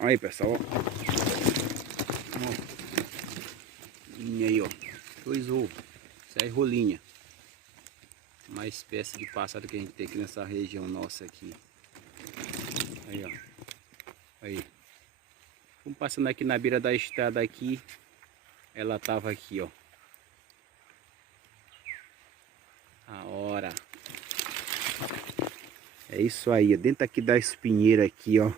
Aí, pessoal, ó. Linha aí, ó. Dois ovos. Isso aí é rolinha. Uma espécie de pássaro que a gente tem aqui nessa região nossa aqui. Aí, ó. Aí. Vamos passando aqui na beira da estrada aqui. Ela tava aqui, ó. A hora. É isso aí, dentro aqui da espinheira aqui, ó.